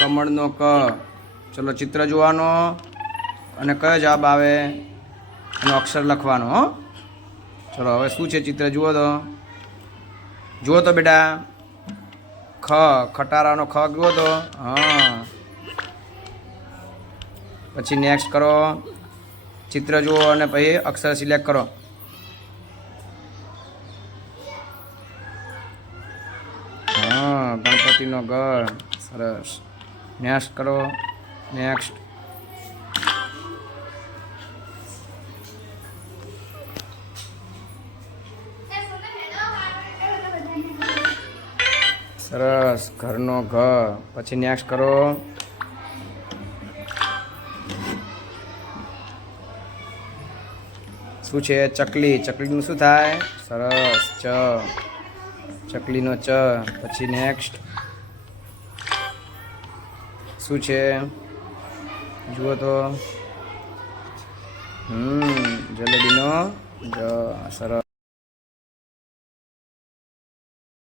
કમળનો ક. ચલો ચિત્ર જોવાનો. અને કયો જવાબ આવે. એનો અક્ષર લખવાનો, હો. ચલો હવે શું છે ચિત્ર? જુઓ તો. જુઓ તો બેટા. ખ, ખટારાનો ખ, જુઓ તો. હા. પછી નેક્સ્ટ કરો. ચિત્ર જુઓ અને પછી અક્ષર સિલેક્ટ કરો. ગણપતિનો ઘર. સરસ. નેક્સ્ટ કરો. નેક્સ્ટ સરસ. ઘરનો ઘ. પછી નેક્સ્ટ કરો. શું છે? ચકલી. ચકલીનું શું થાય? સરસ. ચ. ચકલીનો ચ. પછી નેક્સ્ટ શું છે? જુઓ તો. હમ જલેબીનો. સરસ.